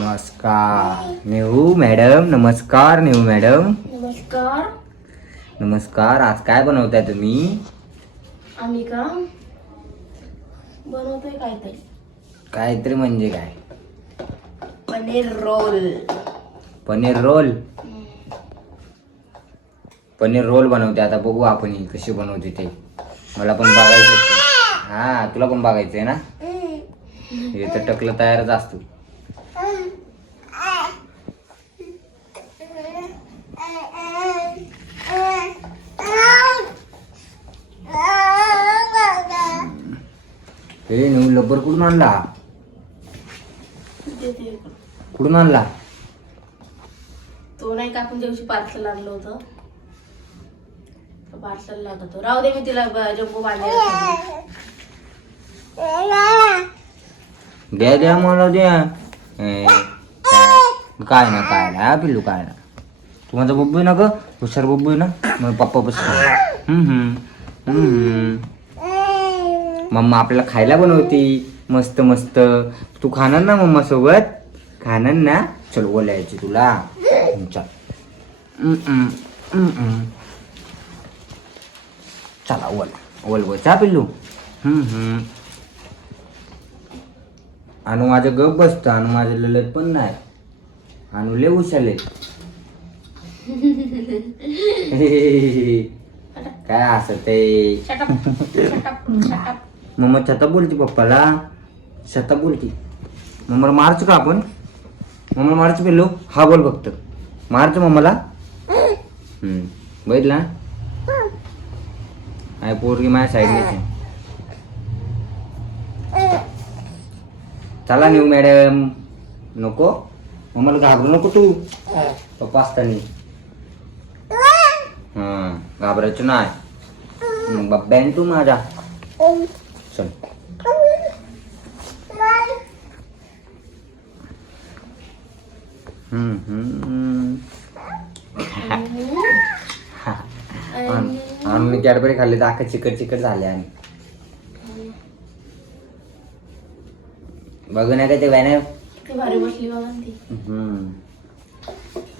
नमस्कार नेहू मॅडम. नमस्कार नेहू मॅडम. नमस्कार. नमस्कार. आज काय बनवताय तुम्ही? आम्ही का बनवतोय काहीतरी. काहीतरी म्हणजे काय? Paneer roll. Paneer roll. Paneer roll बनवते. आता बघू आपण ही कशी बनवते ते. मला पण बघायचं. हा तुला पण बघायचंय ना. हे तर टकलं तयारच असतो. हे नवीन लब्बर कुठून आणला? कुठून आणला? तो नाही का आपण दिवशी पार्सल आणलं होतं. पार्सल लागत होतं. राहू दे, मी तिला जम्बो बांधायला. द्या मला द्या. काय ना काय ना पिल्लू काय ना. तू माझा बब्बू आहे ना ग. हुशार बब्बू आहे ना. मग पप्पा बस. मम्मा आपल्याला खायला बनवती मस्त मस्त. तू खाणार ना मम्मा सोबत? खाणार ना. चल बोलायची तुला. चल. चला ओल ओल बोल चा पिल्लू. आणि माझं गप बसतं. आणि माझं ललत पण नाही. आणि लय उशाले. काय असं ते. मम्मा छता बोलती पप्पाला. छता बोलती. मम्माला मारच का आपण? मम्मा मारच पिल्लू. हा बोल फक्त. मारच मम्माला. बघितला आहे पोरगी माझ्या साईडने. चला नेऊ मॅडम. नको मम्माला घाबरू नको तू. पप्पा असताना घाबरायचं नाही. बाब्यान तू माझा. चल. आणि कॅडबरी खाल्ली तर अख्खा चिकट चिकट झाले. आणि बघू नका ते व्याने भारी बसली बघा ती.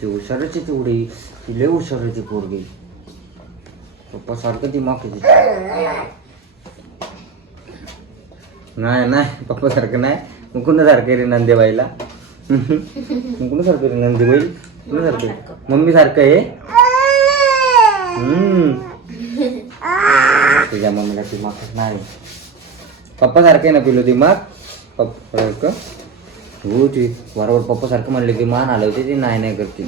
ती हुशारच आहे तेवढी. ती लय हुशाराची पोरगी. पप्पा सारखं ती माग. नाही नाही पप्पा सारखं नाही. मग कुणासारखं रे नंदेबाईला. कुणासारखं रे नंदेबाई. कुणासारखं? मम्मी सारखं आहे. तुझ्या मम्मीला दिमाग नाही. पप्पा सारखं आहे ना पिलो दिमाग. पप्पा हो ती बरोबर पप्पा सारखं म्हणले की मान आलं होते. ते नाही करते.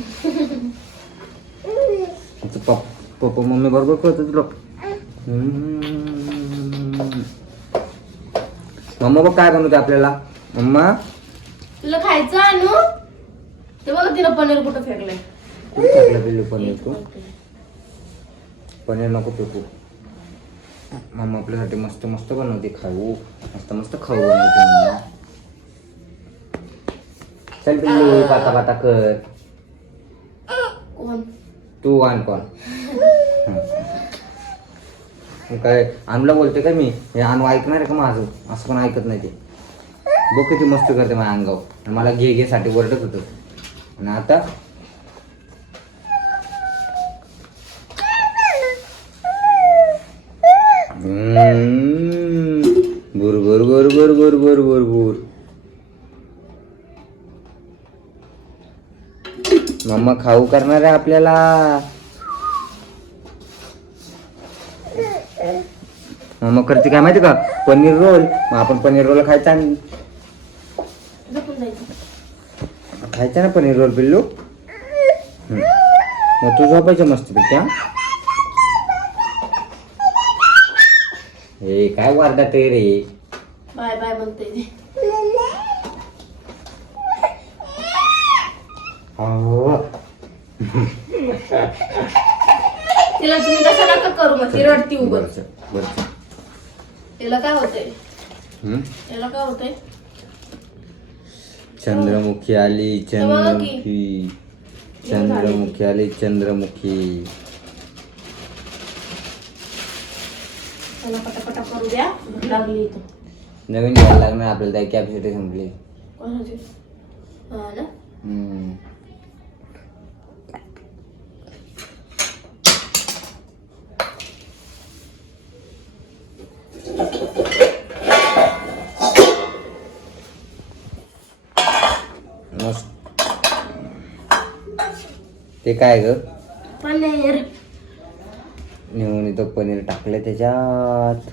पप्पा मम्मी बरोबर कळतं तुला. मम्मा बघ काय बनवते आपल्याला. मम्मा तुला खायचं आणू. ते बघ तिला पनीर कुठं फेकलंय. कुठे टाकलं पिल्लू पनीर? तू पनीर नको फेकू. मम्मा आपल्यासाठी मस्त मस्त बनवते. खाऊ मस्त मस्त खाऊ बनवते मम्मा. चल पिल्लू पाता पाता कर. कोण? तू आण कोण? काय अनुला बोलते का मी? हे अनु ऐकणार आहे का माझं? असं पण ऐकत नाही ते. बघ किती मस्त करते माझ्या अंगावर. मला घे घे साठी वरडत होतं. आणि आता बुर बुर बुर बुर बुर बुर बुर बुर. मम्मा खाऊ करणार आहे आपल्याला. मम्मा करते काय माहिती का? पनीर रोल. मग आपण पनीर रोल खायचा. खायचा ना पनीर रोल पिल्लू. मग तू झोपायचं मस्त पित्या. हे काय वारडा ते रे. बाय बाय म्हणते ते. तिला तुम्ही तसं नका करू. मग ती रडती उगाच. तिला काय होतंय? तिला काय होतंय? चंद्रमुखी आली. चंद्रमुखी. चंद्रमुखी आली. चंद्रमुखी. त्याला पटापटा करू द्या. भूक लागली इथं. नवीन घ्यायला लागणार आपल्याला. त्या कॅपॅसिटी संपली. कोणाची? हा ना. हम्म. मस्त. ते काय ग? पनीर. नेऊन इथं पनीर टाकलं त्याच्यात.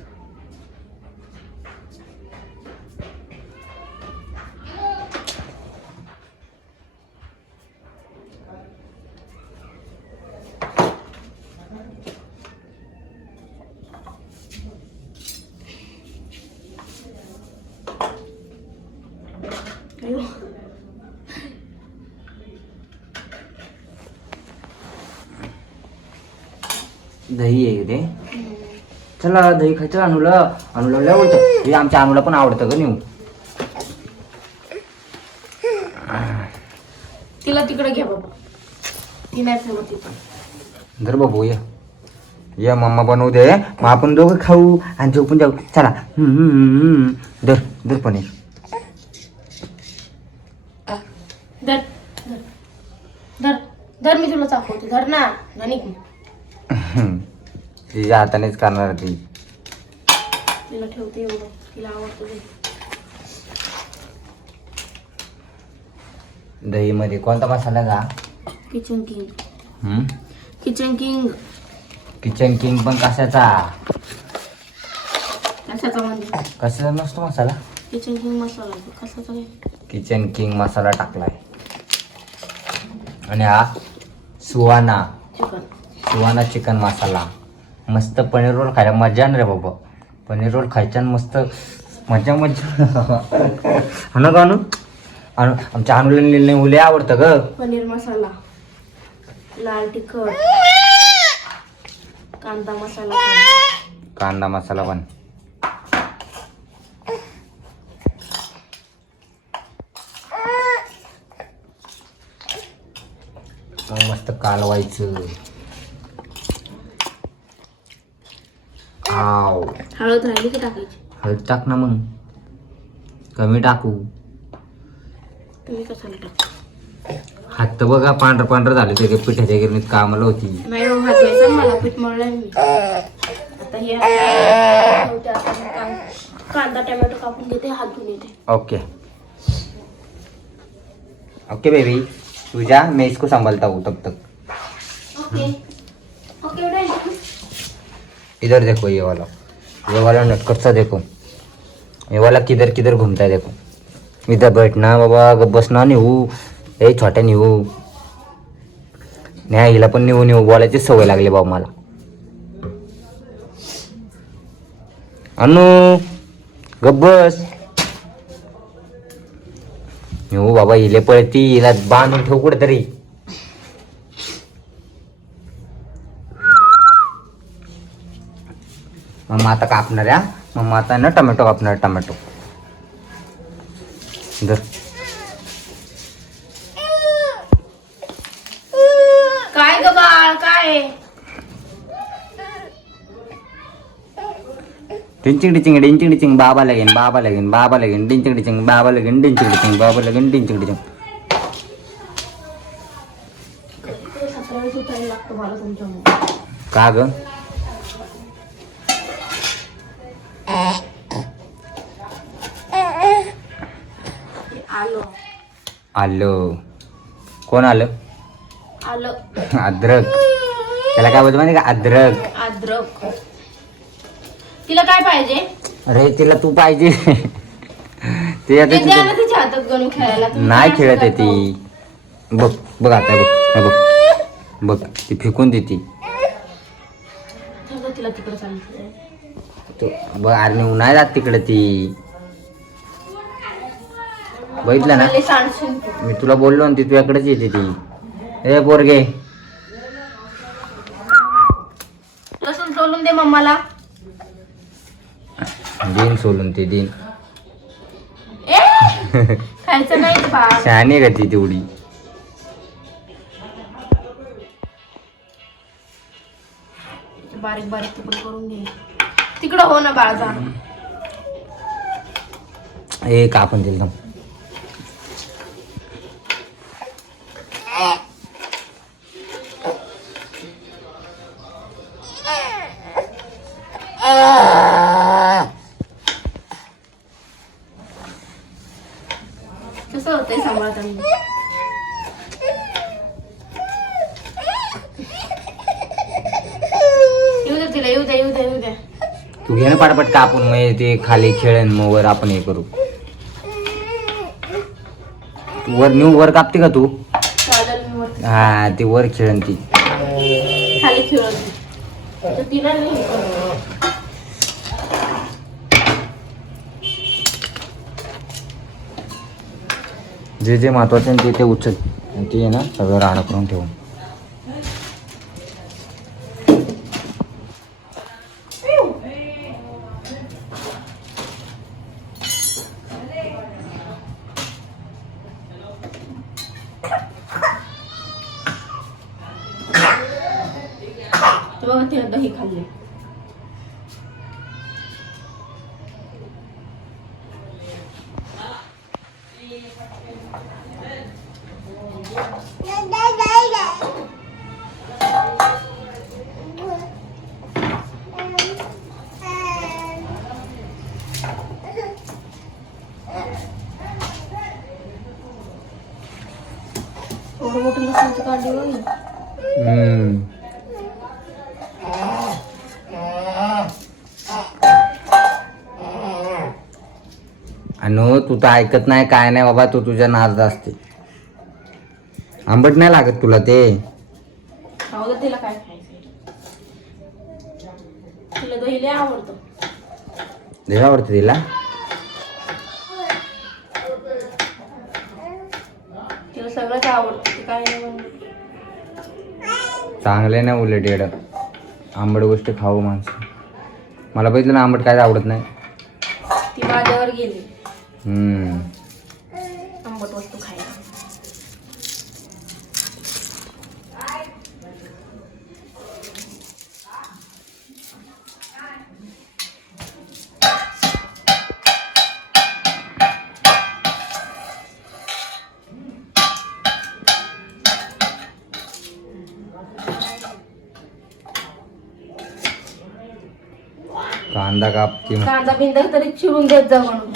अयो. दही आहे ते. चला दही खायचं अनुला. अनुला लय आवडतं. हे आमच्या अनुला पण आवडतं ग नेऊ. तिला तिकडे घ्या बाबा. ती नाही ठेवत तिथं. धर बाबू या मम्मा बनवू दे मग आपण दोघं खाऊ आणि झोपून जाऊ. चला धर धर पनीर. धर धर धर मी तुला चापवते. धर ना धनिक. तिच्या हातानेच करणार ती. तिला ठेवते एवढं. तिला आवडतं ते. दही मध्ये कोणता मसाला का? Kitchen king. हम्म? Kitchen king. किचन किंग पण कशाचा? कशाचा म्हणजे? कशाचा नसतो मसाला? किचन किंग मसाला. कशाचा काय? किचन किंग मसाला टाकलाय. आणि हा सुहाना. चिकन. सुहाना चिकन मसाला. मस्त पनीर रोल खायला मजा ना रे बाबा. पनीर रोल खायच्या मस्त मजा मजा. हा ना गाणू. आमच्या अनुला उले आवडतं ग. पनीर मसाला. लाल तिखट. कांदा मसाला. कांदा मसाला पण. मग मस्त कालवायचं. आव. हळद राहिली की टाकायची? हळद टाक ना मग. कमी टाकू. तुम्ही कशाला टाक? हात तर बघा पांढरं पांढरं झालं. ते पिठाच्या गिरणीत कामाला होती. नाही हो, हात घ्यायचा ना मला. पीठ मळलंय मी. आता हे ठेवते. आता मी कांदा टोमॅटो कापून घेते. हात धुवून येते. Okay okay baby. तू जा मैं इसको संभालता हूँ तब तक. Okay okay done. इधर देखो ये वाला नटकटसा देखो. ये वाला किधर किधर घूमता है देखो. इधर बैठना बाबा. गप बसना. निहू ए छोट्या निहू. नाही हिला पण निहू निहू बोलायची सवय लागली बाबा मला. अनु गप बस. निहू बाबा हिले पळती. हिला बांधून ठेव कुठेतरी. मम्मा आता कापणार या. मम्मा आता ना टोमॅटो कापणार. टोमॅटो धर. काय ग बाळ काय? डिंचिंग डिचिंग डिंचिंग डिचिंग बाबा लगेन बाबा लगेन बाबा लगेन डिंचिंग डिचिंग बाबा लगेन डिंचिंग डिचिंग बाबा लगेन डिंचिंग डिचिंग. सतरा सुटायला लागतं मला तुमच्यामुळे. का ग? आलं. आलं. कोण आलं? आलं. अद्रक. त्याला काय बोलतो माहिती का? अद्रक. अद्रक. तिला काय पाहिजे? अरे तिला तू पाहिजे. ते आता ते द्या ना तिच्या हातात गणू खेळायला. तुम्ही नाही काय खेळत आहे असं ती. बघ बघ आता बघ. हा बघ बघ ती फेकून देते. करता? तिला तिकडे चालतं. तो बघ अरे नेऊ नाही जात तिकडे ती. बघितलं ना मला सांडशील तू. मी तुला बोललो ना ती तुझ्याकडेच येते ती. ए पोरगे लसूण सोलून दे मम्माला. दिन सोलून ते दिन. ए खायचं नाही बाळ. शहाणी आहे का ती तेवढी. बारीक बारीक तुकडे करून घे. तिकडं हो ना बाळ जा. ए का आपण दिलं कसं होतंय सांभाळताना? येऊ दे तिला, येऊ द्या. तू घे ना पाटपट कापून, मग ते खाली खेळेन, मग वर आपण हे करू. वर कापते का तू? चालेल, मी वरती. हा ती वर खेळेन ती. खाली खेळत तर तिला नाही हे करत. जे जे महत्वाचे आहे ते उचल, आणि ते आहे ना सगळं राडा करून ठेवून. तर बघा तिला दही खाल्ले. एवढं मोठं लसूणचं काढली बघ ना. अनु तू तर ऐकत नाही, काय नाही बाबा, तू तुझ्या नाद असते. आंबट नाही लागत तुला ते? खाऊ दे तिला, काय खायचं. तिला दही लय आवडतं. दही आवडते तिला? तिला सगळंच आवडतं, ते काय नाही म्हणत. चांगले नाही उलट येड आंबट गोष्टी खाऊ माणसं. मला बघितलं ना, आंबट काय आवडत नाही. ती माझ्यावर गेली हम्म. आंबट वस्तू खायला. कांदा काप की कांदा बिंदा तरी चिरून देत जा म्हणून.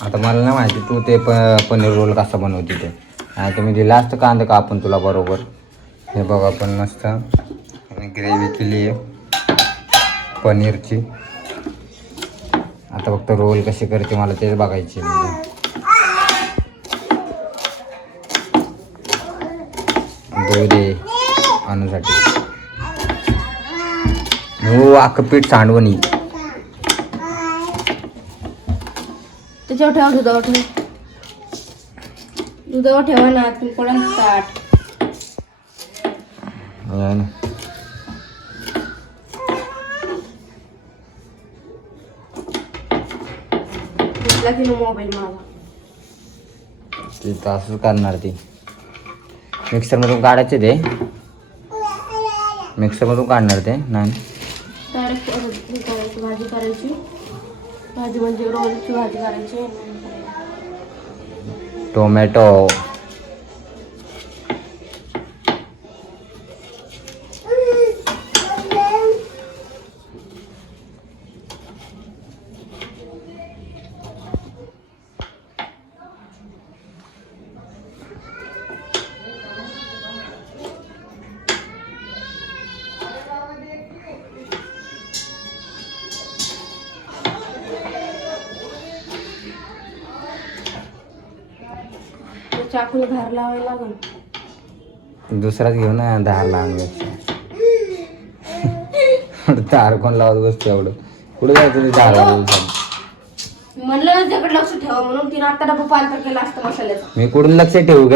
आता मला नाही माहिती तू ते पनीर रोल कसा बनवते ते. नाही तर मी दिला असतं कांदा कापून तुला बरोबर. हे बघा पण मस्त ग्रेव्ही केली आहे पनीरची. आता फक्त रोल कसे करते मला तेच बघायचे. दूध आहे आणूसाठी. हो अख्खं पीठ सांडवणी. त्याच्यावर ठेवा, दुधावर ठेवा. दुधावर ठेवा ना, तुम्ही कोणा ताट. घेतला की मोबाईल माझा. ते असंच करणार ती. मिक्सरमधून काढायचे ते. मिक्सरमधून काढणार ते नाही. डायरेक्ट करायची, भाजी करायची. भाजी म्हणजे रोलची भाजी करायची. टोमॅटो चाकूला धार लावायला लागल. दुसराच घेऊ ना धार लावण्यापेक्षा. धार कोण लावत बसतो एवढं? कुठे जायचं ते धार लावायला? म्हणलं ना त्याकडे लक्ष ठेवा म्हणून. तिने आता डबा पालता केला असतं मसाल्याचा. मी कुठून लक्ष ठेवू ग?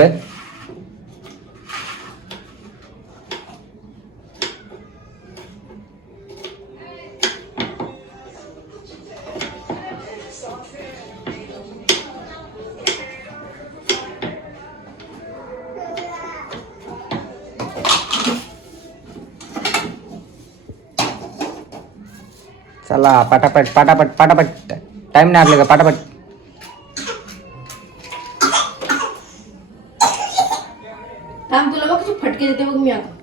चला पटापट पटापट पटापट. टाइम नाही आपल्या का पटापट. थांब तुला बघ कशी फटके देते बघ मी आता.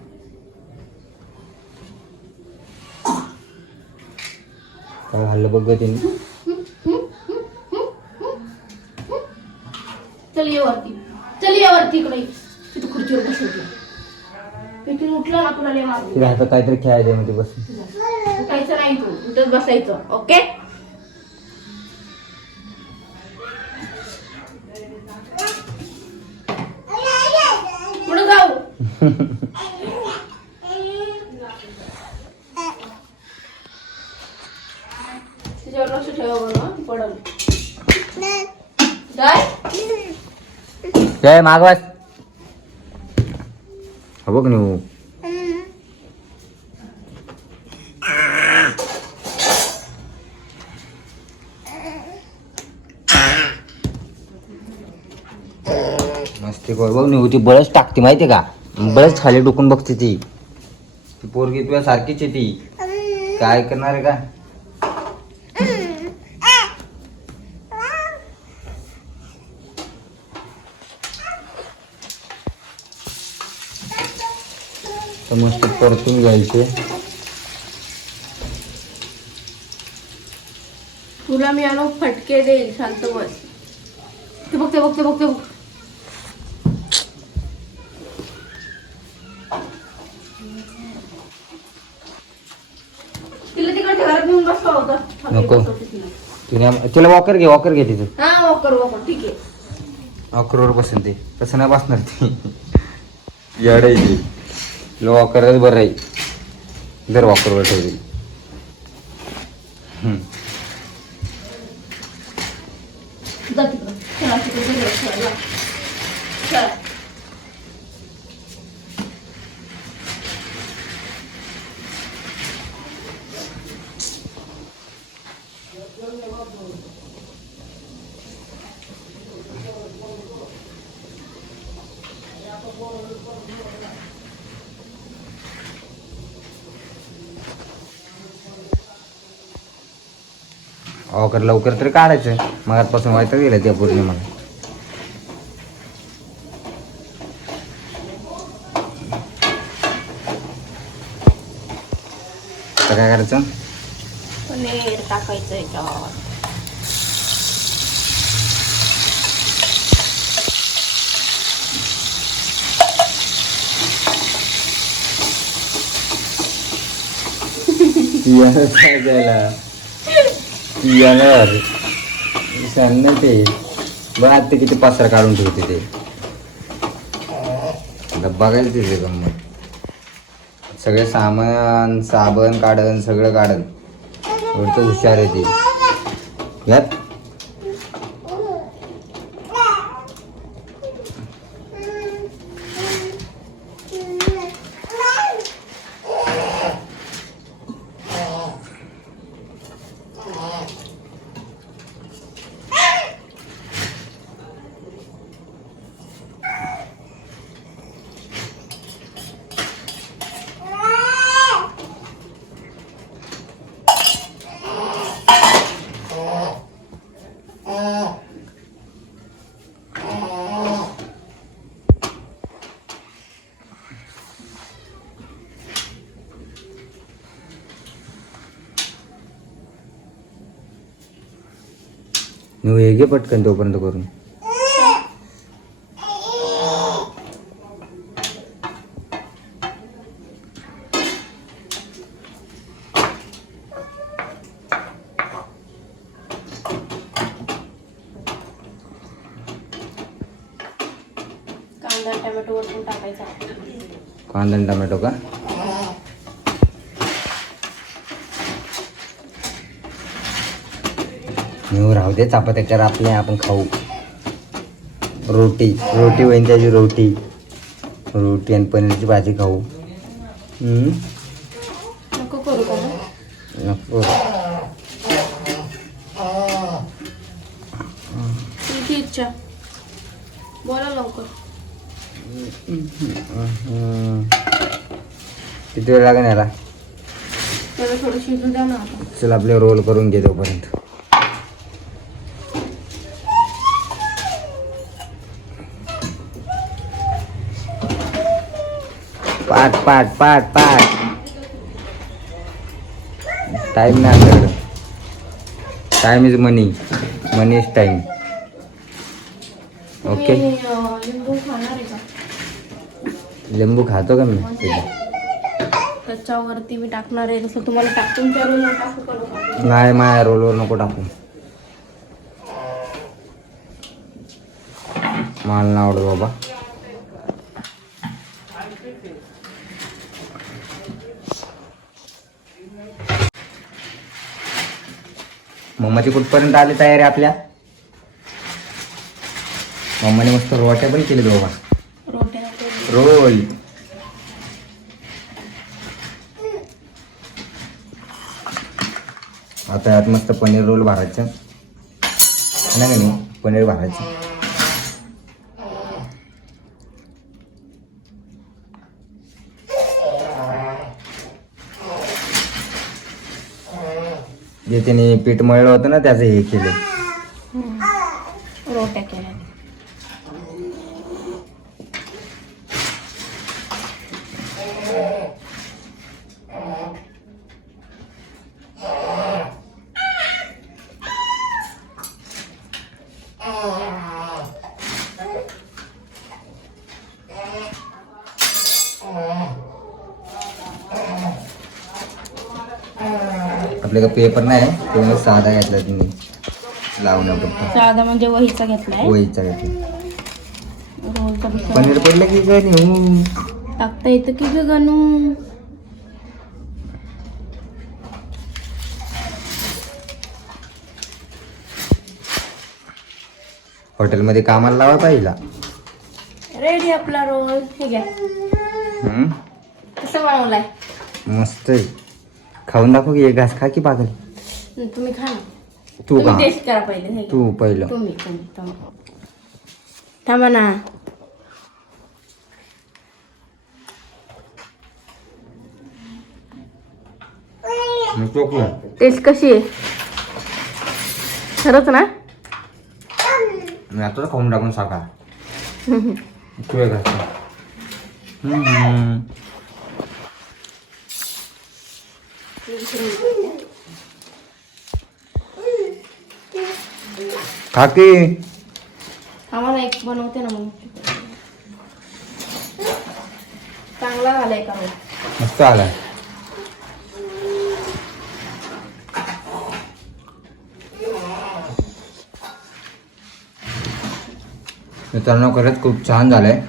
काय हल्लं बघ तिने. चल ये वरती. चल ये वरती इकडे. तिथे खुर्चीवर बसवतो. इथून उठला ना तुला लय मारू. तिला आता काहीतरी खेळायचं मध्ये बस. उठायचं नाही तू. इथंच बसायचं. ओके. पुढे जाऊ. तिच्यावर लक्ष ठेवा बघा ती पडल. काय जय मागवास. हो बघ नाही. मस्ती कर बघ नाही. ती बळच टाकते माहितीये का. बळच खाली डुकून बघते ती. ती पोरगी तुझ्या सारखीच आहे ती. काय करणार आहे का. तर मस्त परतून घ्यायचे. तुला मी आणू फटके देईल. शांत बस. ते बघते बघते बघते बघ. तिला तिकडे घरात घेऊन बसवा होता. नको. तिला वॉकर घे तिथं. हा वॉकर वॉकर ठीक आहे. वॉकरवर बसेल ते. तसं नाही बसणार ती. येड आहे ती. तिला वॉकरच बरं आहे. जर वॉकरवर ठेवली. जा तिकडं. चला तिकडे जा, चला. चला. वॉकर लवकर तरी काढायचं. मगातपासून व्हायचं गेलं त्या पौर्णिमाला. तर काय करायचं. पनीर टाकायचं याच्यावर. काय द्यायला येणार सांग ते. बघ आता किती पासर काढून ठेवते ते. आता बघायचं तिथे गंमत. सगळे सामान साबण काढन सगळं काढन. एवढं हुशार आहे ती. यात हे घे पटकन तोपर्यंत करून. कांदा टोमॅटो वरतून टाकायचा. कांदा आणि टोमॅटो का. राहू दे चपात्याच्या आपले आपण खाऊ. रोटी होईन त्याची रोटी आणि पनीरची भाजी खाऊ. नको करू का. नको. तुमची इच्छा. बोला लवकर. किती वेळ लागेल याला. त्याला थोडं शिजू द्या ना आता. चल आपले रोल करून घे तोपर्यंत. पाट पाट पाट पाट. टाइम नाही आपल्याकडं. Time is money. Money is time. Okay. लिंबू खाणार आहे का? लिंबू खातो का मी? त्याच्यावरती मी टाकणार आहे. जसं तुम्हाला टाकून करून टाकू करू का? नाही माझ्या रोलवर नको टाकू. मला नाही आवडत बाबा. मम्माची कुठपर्यंत आली तयारी आपल्या? मम्माने मस्त रोट्या पण केली बाबा. रोट्या रोल. आता यात मस्त पनीर रोल भरायचं नाही का? नाही पनीर भरायचं. जे त्याने पीठ मळलं होतं ना त्याचं हे केलं. रोट्या केल्या. आपल्याकडे पेपर नाही ते साधा घेतला तुम्ही लावण्यापुरता. साधा म्हणजे वहीचा घेतलाय. वहीचा घेतला. रोलचा पनीर पडलं की काय नाही टाकता येतं की ग गणू? हॉटेलमध्ये कामाला लावा पाहिला. रेडी आपला रोल. हे घ्या. कसं बनवलाय? मस्त आहे. खाऊन दाखव की एक घास खा की पागल. तुम्ही खा ना. तू खा. टेस्ट करा पहिले. हे घ्या. तू पहिलं. तुम्ही थांबा ना. टेस्ट कशी आहे? खरंच ना? मी आता खाऊन टाकून साका. तू एक घास खा. खा की. आम्हाला एक बनवते ना मग. चांगला झालाय का रोल? मस्त आलाय. मित्रांनो खरंच खूप छान झालंय.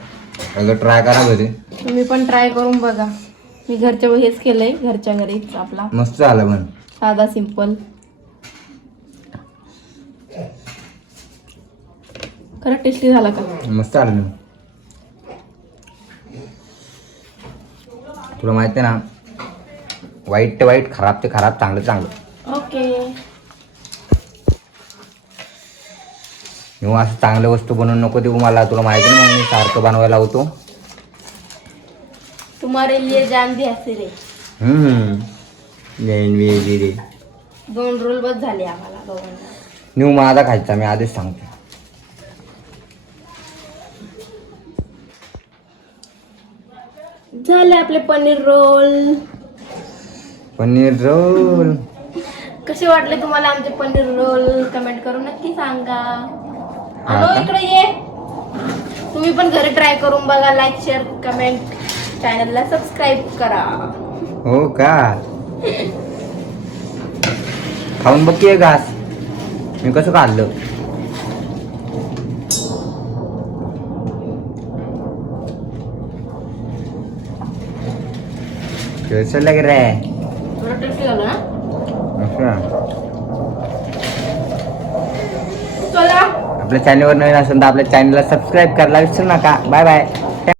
अगं ट्राय करा घरी. तुम्ही पण ट्राय करून बघा. मी घरच्या हेच केलंय. घरच्या घरीच आपला मस्त झालं पण. साधा सिंपल. खरं टेस्टी झाला का? मस्त आलं. तुला माहिती आहे ना वाईट ते वाईट, खराब ते खराब, चांगलं चांगलं. ओके. मी असं चांगल्या वस्तू बनवून नको देऊ मला. तुला माहिती ना मग मी सारखं बनवायला होतो. तुम्हारे लिए जान भी हसे रे. रे 2 रोल बस झाले आम्हाला दोघांना. न्यू माझा खायचा मी आधीच सांगतो. झाले आपले पनीर रोल. पनीर रोल कसे वाटले तुम्हाला आमचे पनीर रोल? कमेंट करून नक्की सांगा. हा आणि का? इकडे ये. तुम्ही पण घरी ट्राय करून बघा. Like, share, comment. चॅनलला सबस्क्राईब करा. हो का? खाऊन बघ की घास. मी कसं खाल्लं. कैसा लग रहा है? थोडं टेस्टी झालं ना? अच्छा. चला. आपल्या चॅनलवर नवीन असेल तर आपल्या चॅनलला सबस्क्राईब करायला विसरू नका. Bye bye.